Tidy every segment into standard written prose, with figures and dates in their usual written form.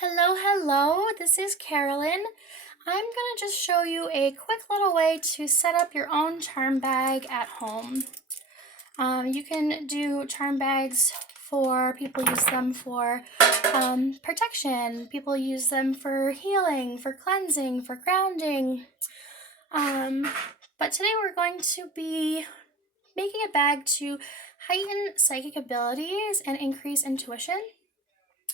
Hello, hello, this is Carolyn. I'm gonna just show you a quick little way to set up your own charm bag at home. You can do charm bags for people use them for protection, people use them for healing, for cleansing, for grounding. But today we're going to be making a bag to heighten psychic abilities and increase intuition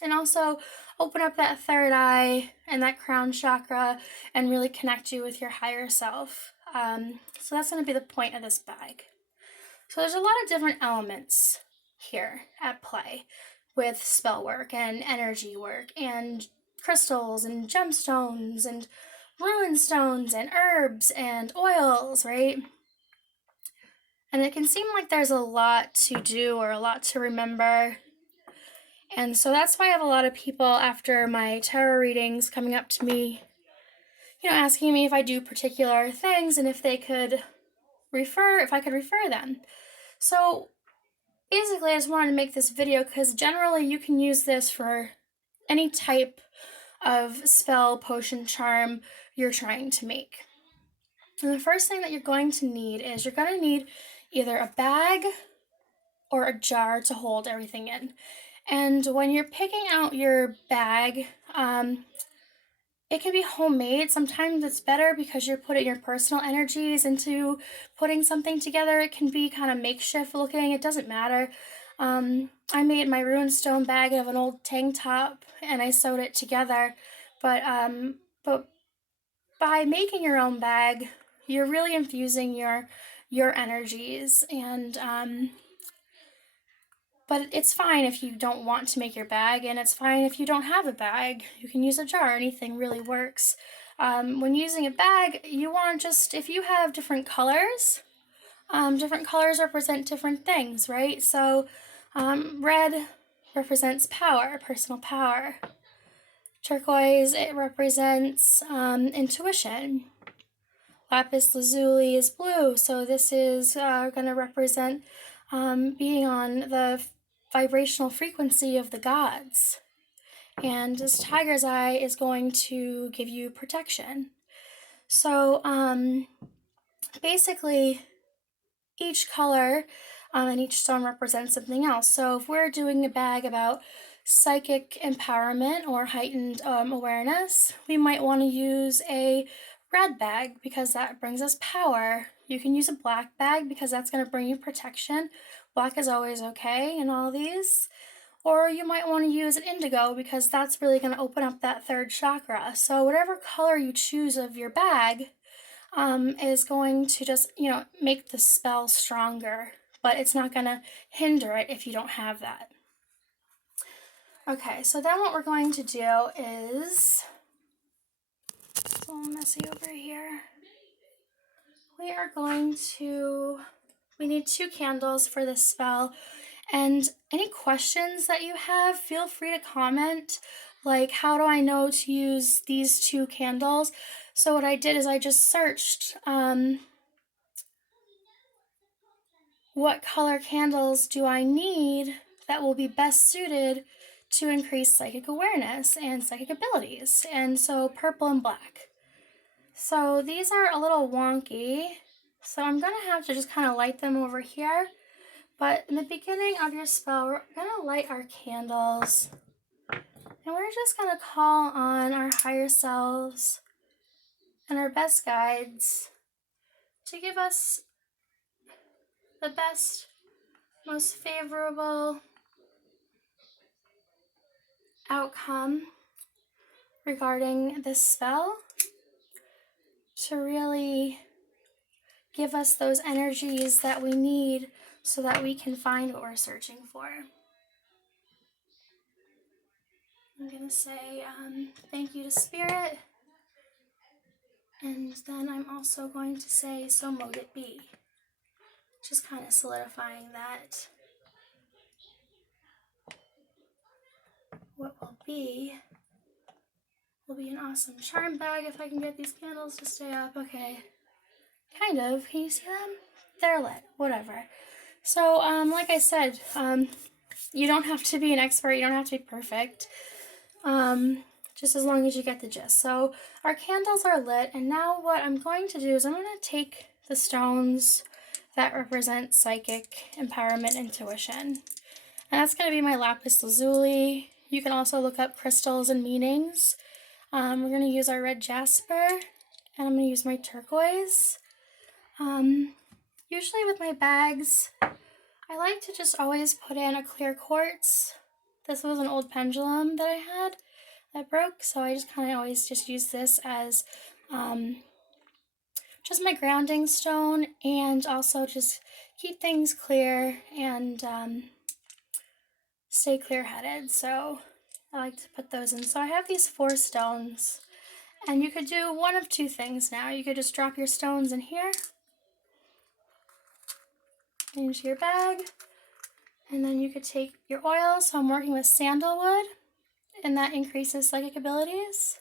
and also open up that third eye and that crown chakra and really connect you with your higher self. So that's going to be the point of this bag. So there's a lot of different elements here at play with spell work and energy work and crystals and gemstones and rune stones and herbs and oils, right? And it can seem like there's a lot to do or a lot to remember. And so that's why I have a lot of people after my tarot readings coming up to me, asking me if I do particular things and if I could refer them. So basically I just wanted to make this video because generally you can use this for any type of spell, potion, charm you're trying to make. And the first thing that you're going to need is you're going to need either a bag or a jar to hold everything in. And when you're picking out your bag, it can be homemade. Sometimes it's better because you're putting your personal energies into putting something together. It can be kind of makeshift looking. It doesn't matter. I made my runestone bag out of an old tank top and I sewed it together. But by making your own bag, you're really infusing your energies and but it's fine if you don't want to make your bag, and it's fine if you don't have a bag. You can use a jar, anything really works. When using a bag, you want to if you have different colors represent different things, right? So red represents power, personal power. Turquoise, it represents intuition. Lapis lazuli is blue, so this is going to represent being on the vibrational frequency of the gods. And this tiger's eye is going to give you protection. So basically, each color and each stone represents something else. So if we're doing a bag about psychic empowerment or heightened awareness, we might want to use a red bag because that brings us power. You can use a black bag because that's going to bring you protection. Black is always okay in all these. Or you might want to use an indigo because that's really going to open up that third chakra. So whatever color you choose of your bag is going to just, make the spell stronger. But it's not going to hinder it if you don't have that. Okay, so then what we're going to do is, it's a little messy over here. We need 2 candles for this spell. And any questions that you have, feel free to comment. Like, how do I know to use these 2 candles? So what I did is I just searched what color candles do I need that will be best suited to increase psychic awareness and psychic abilities. And so purple and black. So these are a little wonky, so I'm going to have to just kind of light them over here. But in the beginning of your spell, we're going to light our candles. And we're just going to call on our higher selves and our best guides to give us the best, most favorable outcome regarding this spell, to really give us those energies that we need so that we can find what we're searching for. I'm going to say thank you to Spirit, and then I'm also going to say, so mote it be. Just kind of solidifying that. What will be an awesome charm bag if I can get these candles to stay up. Okay. Kind of. Can you see them? They're lit. Whatever. So, like I said, you don't have to be an expert. You don't have to be perfect. just as long as you get the gist. So our candles are lit, and now what I'm going to do is I'm going to take the stones that represent psychic empowerment, intuition. And that's going to be my lapis lazuli. You can also look up crystals and meanings. We're going to use our red jasper, and I'm going to use my turquoise. Usually with my bags, I like to just always put in a clear quartz. This was an old pendulum that I had that broke, so I just kind of always just use this as just my grounding stone, and also just keep things clear and stay clear-headed. So I like to put those in. So I have these 4 stones, and you could do one of 2 things now. You could just drop your stones in here into your bag, and then you could take your oil. So I'm working with sandalwood, and that increases psychic abilities.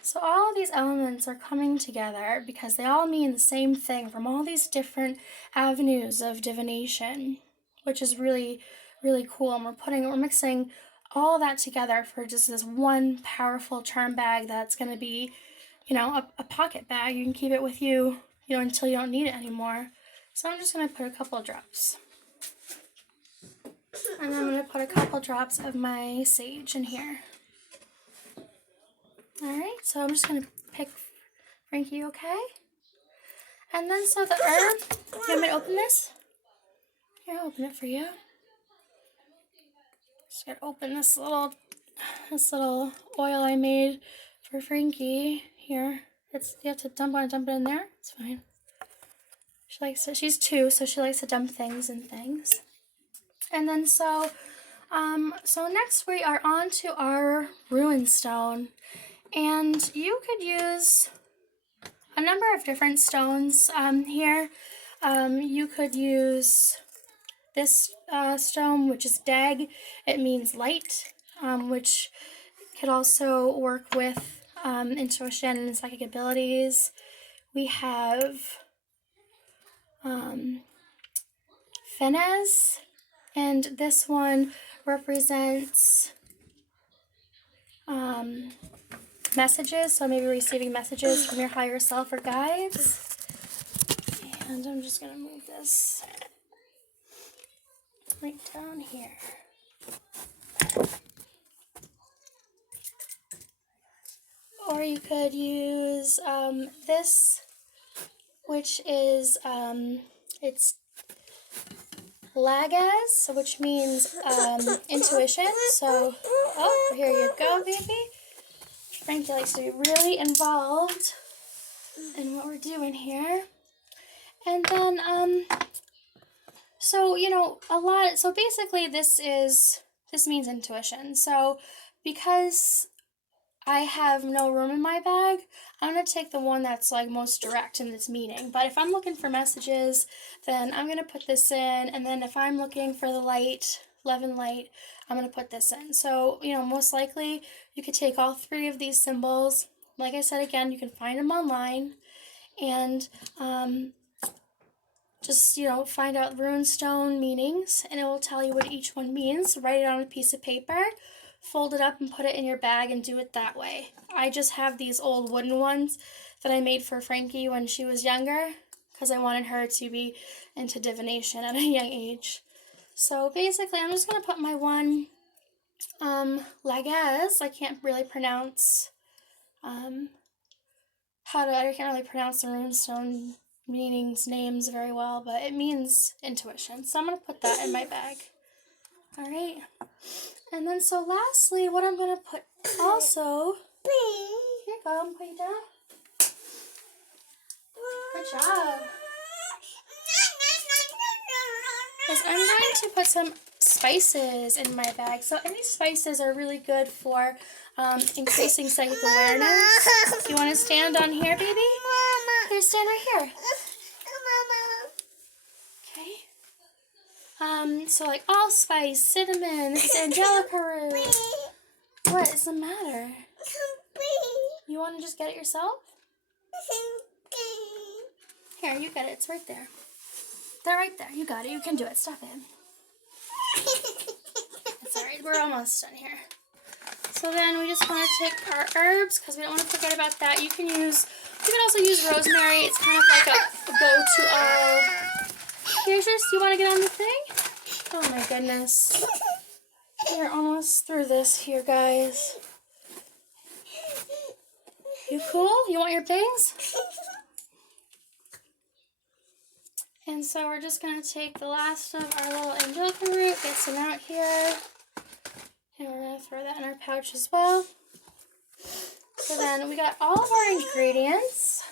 So all of these elements are coming together because they all mean the same thing from all these different avenues of divination, which is really, really cool. And we're mixing all of that together for just this one powerful charm bag that's going to be, you know, a pocket bag. You can keep it with you, you know, until you don't need it anymore. So I'm just going to put a couple of drops. And I'm going to put a couple drops of my sage in here. Alright, so I'm just going to pick Frankie, okay? And then, so the herb, you want me to open this? Here, I'll open it for you. Just gotta open this little oil I made for Frankie. Here, you have to dump it in there. It's fine. She likes it. She's 2, so she likes to dump things in things. And then, so next we are on to our rune stone. And you could use a number of different stones here. You could use this stone, which is Dag. It means light, which could also work with intuition and psychic abilities. We have Fenez, and this one represents messages, so maybe receiving messages from your higher self or guides. And I'm just going to move this right down here. Or you could use this, which is, it's Lagaz, which means intuition. So, oh, here you go, baby. Frankie likes to be really involved in what we're doing here. And then, so, you know, so basically this means intuition. So, because I have no room in my bag, I'm going to take the one that's like most direct in its meaning. But if I'm looking for messages, then I'm going to put this in. And then if I'm looking for the light, love and light, I'm going to put this in. So, you know, most likely you could take all 3 of these symbols. Like I said, again, you can find them online. And just, you know, find out runestone meanings, and it will tell you what each one means. Write it on a piece of paper, fold it up, and put it in your bag, and do it that way. I just have these old wooden ones that I made for Frankie when she was younger, because I wanted her to be into divination at a young age. So basically, I'm just going to put my one Lagaz. I can't really pronounce I can't really pronounce the runestone meanings, names very well, but it means intuition. So I'm going to put that in my bag. Alright. And then, so lastly, what I'm going to put also, here you go, I'm putting you down. Good job. Is I'm going to put some spices in my bag. So any spices are really good for increasing psychic awareness. You want to stand on here, baby? Here, stand right here. Okay. So like allspice, cinnamon, this is angelica root. What is the matter? You want to just get it yourself? Here, you get it. It's right there. They're right there. You got it. You can do it. Stop it. It's alright. We're almost done here. So then we just want to take our herbs because we don't want to forget about that. You can also use rosemary. It's kind of like a go-to all. Here's yours. You want to get on the thing? Oh my goodness. We're almost through this here, guys. You cool? You want your bangs? And so we're just going to take the last of our little angelica root, get some out here, and we're going to throw that in our pouch as well. So then we got all of our ingredients.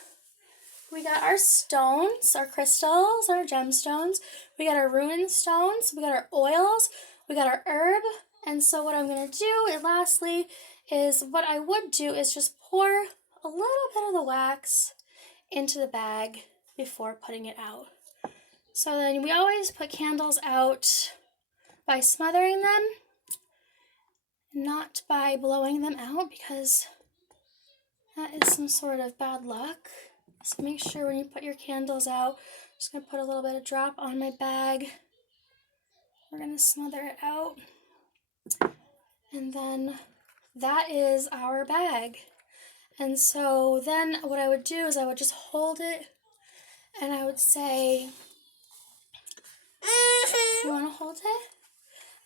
We got our stones, our crystals, our gemstones. We got our rune stones. We got our oils. We got our herb. And so what I'm going to do, and lastly, is what I would do is just pour a little bit of the wax into the bag before putting it out. So then we always put candles out by smothering them, not by blowing them out, because that is some sort of bad luck. So make sure when you put your candles out, I'm just going to put a little bit of drop on my bag. We're going to smother it out. And then that is our bag. And so then what I would do is I would just hold it and I would say, you want to hold it?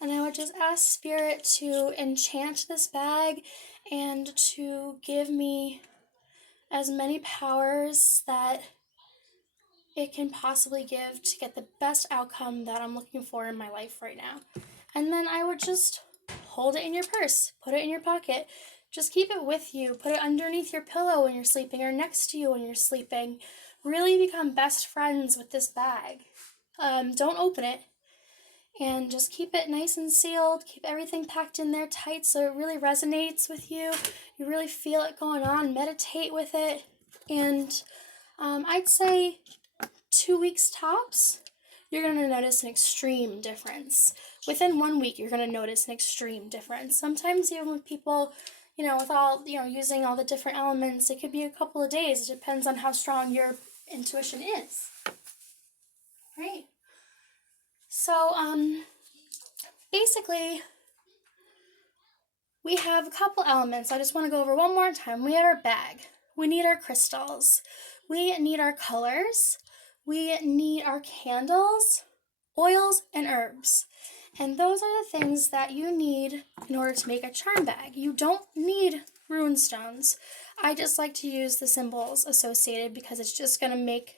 And I would just ask Spirit to enchant this bag and to give me as many powers that it can possibly give to get the best outcome that I'm looking for in my life right now. And then I would just hold it in your purse, put it in your pocket, just keep it with you, put it underneath your pillow when you're sleeping or next to you when you're sleeping. Really become best friends with this bag. Don't open it. And just keep it nice and sealed. Keep everything packed in there tight so it really resonates with you. You really feel it going on. Meditate with it. And I'd say 2 weeks tops, you're going to notice an extreme difference. Within 1 week, you're going to notice an extreme difference. Sometimes even with people, with all, using all the different elements, it could be a couple of days. It depends on how strong your intuition is. Right? So, basically, we have a couple elements. I just want to go over one more time. We have our bag. We need our crystals. We need our colors. We need our candles, oils, and herbs. And those are the things that you need in order to make a charm bag. You don't need rune stones. I just like to use the symbols associated because it's just going to make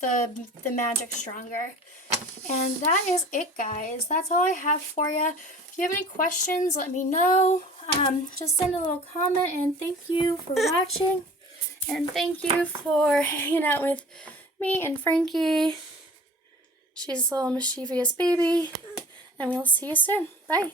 the magic stronger. And that is it, guys. That's all I have for you. If you have any questions, let me know. Just send a little comment, and thank you for watching. And thank you for hanging out with me and Frankie. She's a little mischievous baby. And we'll see you soon. Bye.